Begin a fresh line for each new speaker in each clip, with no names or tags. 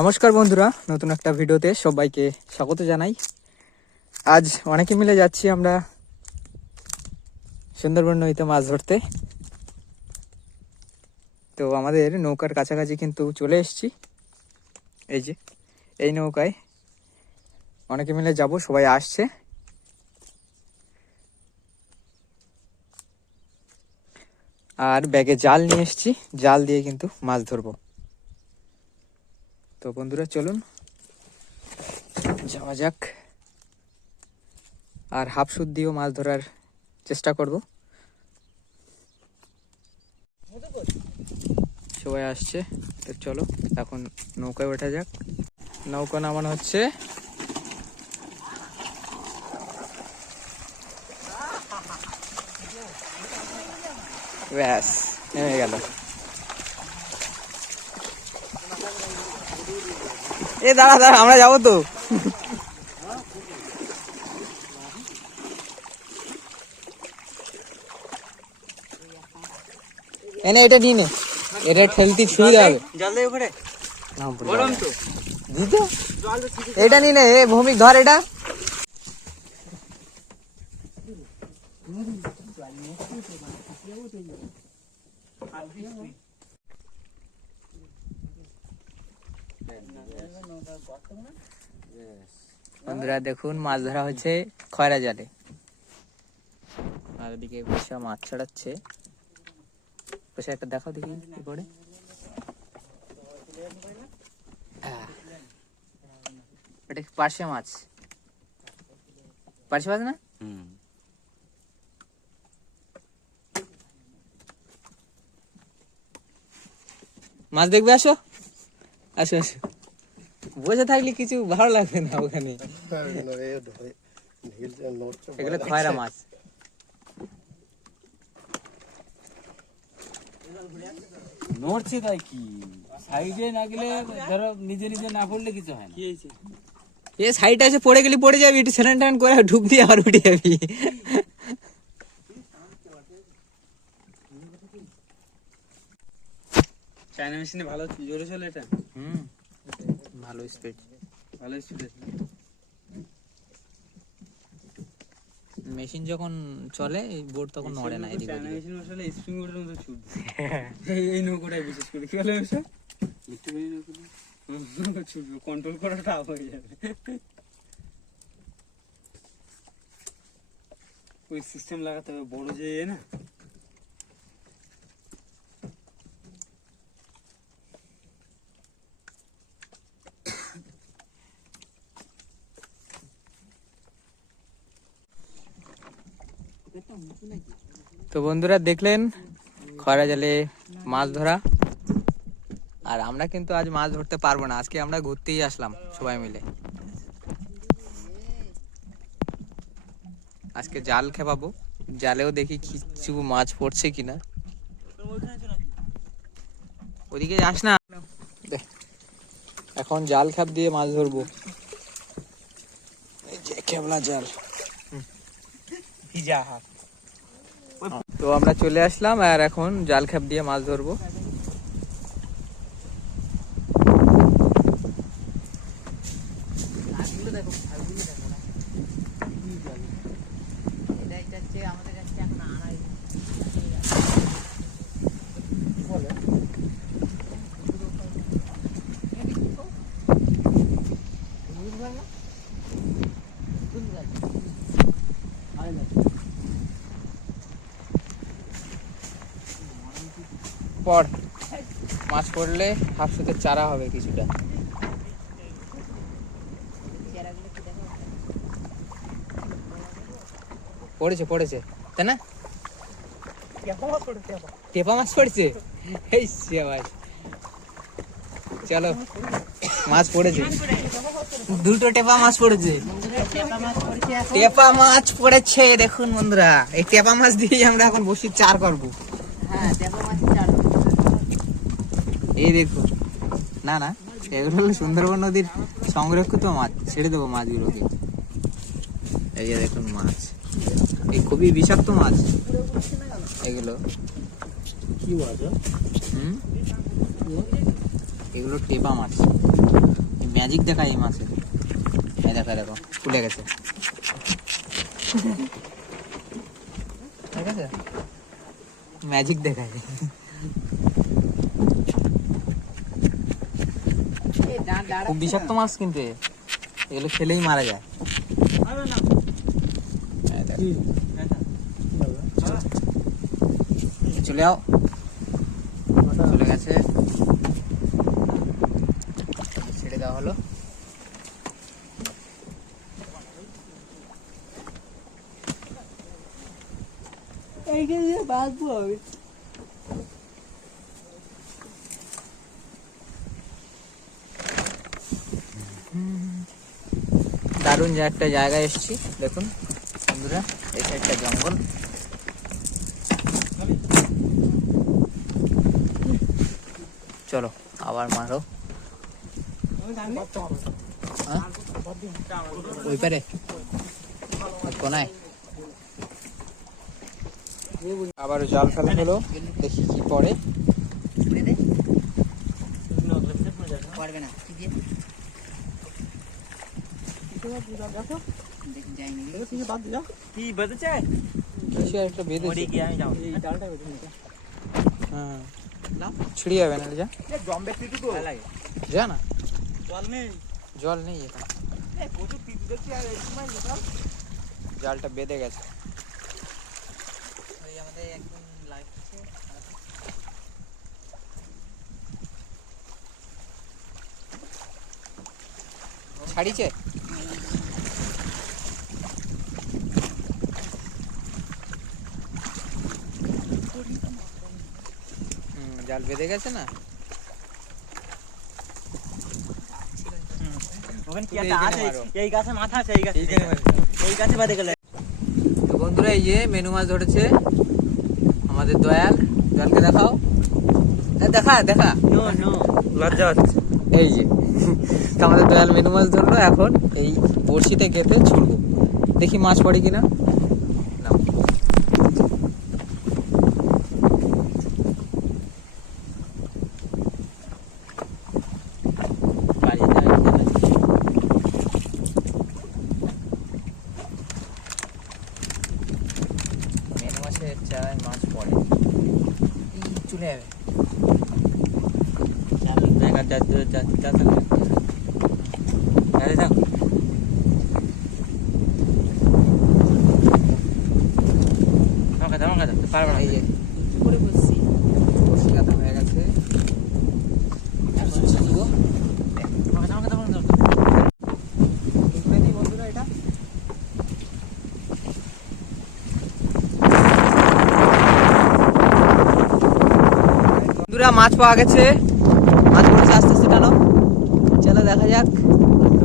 নমস্কার বন্ধুরা, নতুন একটা ভিডিওতে সবাইকে স্বাগত জানাই। আজ অনেকে মিলে যাচ্ছি আমরা সুন্দরবন নদীতে মাছ ধরতে। তো আমাদের নৌকার কাছাকাছি কিন্তু চলে এসেছি। এই যে, এই নৌকায় অনেকে মিলে যাব, সবাই আসছে। আর ব্যাগে জাল নিয়ে এসেছি, জাল দিয়ে কিন্তু মাছ ধরবো। তো বন্ধুরা, চলুন। যাওয়া যাক। আর হাফ সুদ দিয়েও মাছ ধরার চেষ্টা করব। সবাই আসছে, তো চলো এখন নৌকায় ওঠা যাক। নৌকা নামানো হচ্ছে। ব্যাস, নেমে গেল। এ দাঁড়া দাঁড়া আমরা যাব তো। এনে এটা নিয়ে নে। এটা ঠেলতে সুবিধা হবে।
জল দেবে উপরে গরম
যাবে
তো।
এটা নিয়ে নে এ ভৌমিক ধর এটা। বন্ধুরা দেখুন মাছ ধরা হচ্ছে খয়রা জালে। আর ওদিকে বসে মাছ ছাড়াচ্ছে। বসে একটা দেখাও দেখি কি করে। এটা পার্শে মাছ? পার্শে মাছ না? মাছ দেখবে আসো? আসো আসো। বসে থাকলে কিছু ভালো লাগবে না ওখানে। এগুলো খয়রা মাছ।
নড়ছে তাই কি? সাইডে না গেলে ধরো নিজে নিজে না পড়লে কিছু হয় না।
কি হয়েছে?
এ সাইডে এসে পড়ে গেলি পড়ে যাবি একটু স্নান টান করে ঢুক দিয়ে আবার উঠে যাবি।
চায়না মেশিনে ভালো জোরে চলে এটা?
হুম। ভালো স্পিড
ভালো স্পিড
মেশিন যখন চলে এই বোর্ড তখন নড়ে না এদিকে
মেশিন আসলে স্প্রিং ওটার মতো ছুটবে এই এই নৌকোটাই বিশেষ করে কি বলে ওসব? নৌকো ছুটবে কন্ট্রোল করাটা টাফ হয়ে যাবে। ওই সিস্টেম লাগাতে হবে বড় যে না
তো বন্ধুরা দেখলেন, খরা জালে মাছ ধরা। আর আমরা কিন্তু আজ মাছ ধরতে পারব না, আজকে আমরা ঘুরতেই আসলাম সবাই মিলে। আজকে জাল খেপাবো, জালেও দেখি কিছু মাছ পড়ছে কিনা। ওদিকে যাস না। এখন জাল খাপ দিয়ে মাছ ধরবো। খেবলা জাল।
হাত।
তো আমরা চলে আসলাম আর এখন জাল খাপ দিয়ে মাছ ধরবো। পর মাছ পড়লে হাফ সুতের চারা হবে কিছুটা। পড়েছে পড়েছে, তাই না? টেপা মাছ পড়েছে? এই ভাই চলো, মাছ পড়েছে। দুটো টেপা মাছ পড়েছে। টেপা মাছ পড়েছে, দেখুন বন্ধুরা। এই টেপা মাছ দিয়ে আমরা এখন বসি চার করব। এই দেখুন না না এগুলো হলো সুন্দরবন নদীর সংরক্ষিত মাছ ছেড়ে দেবো মাছগুলোকে। এই যে দেখুন মাছ। এই খুবই বিষাক্ত মাছ। এগুলো।
কি মাছ
হুম? এগুলো টেপা মাছ। ম্যাজিক দেখায় এই মাছের। এই দেখো দেখো খুলে গেছে। ঠিক আছে? ম্যাজিক দেখায়। খুব বিষাক্ত মাছ কিন্তু এগুলো খেলেই মারা যায়। এই দেখো। চলে যাও চলে গেছে। ছেড়ে দেওয়া হলো। দারুণ যে একটা জায়গায় এসেছি। দেখুন বন্ধুরা এই সাইডটা জঙ্গল। চলো আবার মারো। হ্যাঁ? ওই পারে। কোনায়। আবারও জাল ফেলা হলো। দেখি কি পরে পড়বে না। কি দিয়ে
কি বেঁধেছে
কিছু একটা বেঁধেছে
কি আমি যাও
হ্যাঁ ছিড়ে যাবে না যা
জম্বে তিতু তো লাগে
যা না
জল নেই
জল নেই এখানে
এই প্রচুর তিতু দেখছি আর এই সময় জল
জালটা বেঁধে গেছে ছাড়িছে হুম, জাল বেঁধে গেছে না
ওখানে কি
তুমি
একটা
এইখানে
আছে
মারো।
আছে? এই গাছে
তো বন্ধুরা এই যে মেনু মাছ ধরেছে আমাদের দয়াল। দয়ালকে দেখাও। দেখা দেখা।
No no. লজ্জা হচ্ছে।
এই যে আমাদের দয়াল মেনু মাছ ধরলো এখন এই বড়শিতে গেতে ছুড়বো। দেখি মাছ পড়ে কিনা নাও।
বাড়ি যাই
মেনু মাছের চারায় মাছ পড়ে এই চলে যাবে
যাও। পারবে না।
এই যে বড়শি কাটা হয়ে গেছে
দাও আমাকে দাও আমাকে দাও
ঢুকবে নি বন্ধুরা এটা বন্ধুরা মাছ পাওয়া গেছে মাছ পড়েছে আস্তে আস্তে টানো চলো দেখা যাক।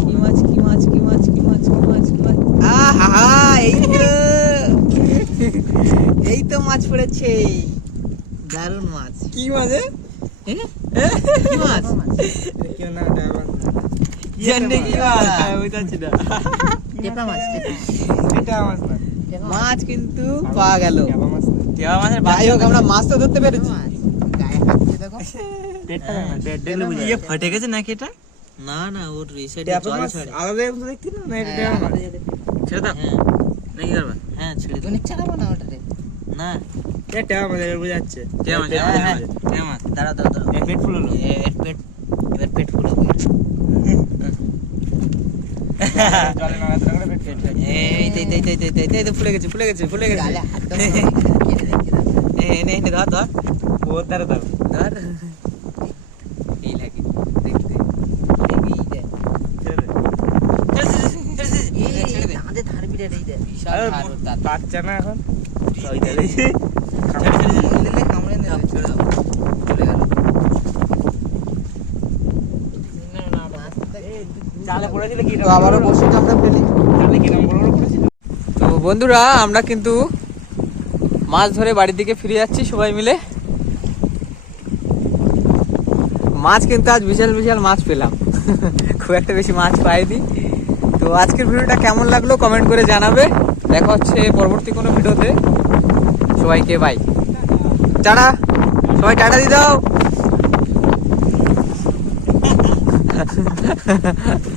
কি মাছ কি মাছ কি মাছ কি মাছ কি মাছ কি মাছ। আহা এই তো। এই তো মাছ পড়েছে। দারুণ মাছ।
কি মাঝে
কি মাছ?
কেউ না ড্রাইভার
জানি কি মাছ?
ওই যাচ্ছি না
টেপা মাছ
এটা মাছ না।
মাছ। কিন্তু পাওয়া গেল।
টেপা মাছ মাছের
যাই হোক আমরা মাছ তো ধরতে পেরেছি।
পেটটা ইয়ে ফটে গেছে নাকি এটা?
না না ওর রিসাইডে
টেপা
জল
মাছ
ছাড়ে
আলাদা এরকম দেখতে না না এটা টেপা মাছ ছেড়ে দাও
হ্যাঁ
নাকি করবা
হ্যাঁ ছেড়ে দিন ছাড়াবো না ওটাতে না
এ টেপা মাছ এবার বুঝাচ্ছে টেপা মাছ
হ্যাঁ, হ্যাঁ।
টেপা মাছ
দাঁড়া দাঁড়া দাঁড়া
এ পেট ফুল হলো
এর পেট এবার পেট ফুল হবে
জলে নাড়াতে নাড়াতে পেট ফুল
এই তো এই তো এই তো এই তো, এই তো, এই তো ফুলে গেছে ফুলে গেছে ফুলে গেছে এই নে নে ধর ধর
ও তারে দাও
ধর এই লাগে দেখতে এই দে
ছেড়ে দে
ছেড়ে দে আমাদের ধার বিরাট এই দে বিশাল ধার ওর দাঁত
বাচ্চা না এখন। ওই দে
কামড়ে নেবে ছেড়ে দাও। চলে গেল।
জালে পড়েছিল কি
তো আবারও বসে আমরা ফেলি।
জালে কিরম বড় বড় পড়েছিল
তো বন্ধুরা আমরা কিন্তু মাছ ধরে বাড়ির দিকে ফিরে যাচ্ছি সবাই মিলে। মাছ কিন্তু আজ বিশাল বিশাল মাছ পেলাম। খুব একটা বেশি মাছ পাইনি। তো আজকের ভিডিওটা কেমন লাগল কমেন্ট করে জানাবে। দেখা হচ্ছে পরবর্তী কোনো ভিডিওতে। সবাইকে বাই টাটা। সবাই টাটা দিয়ে দাও।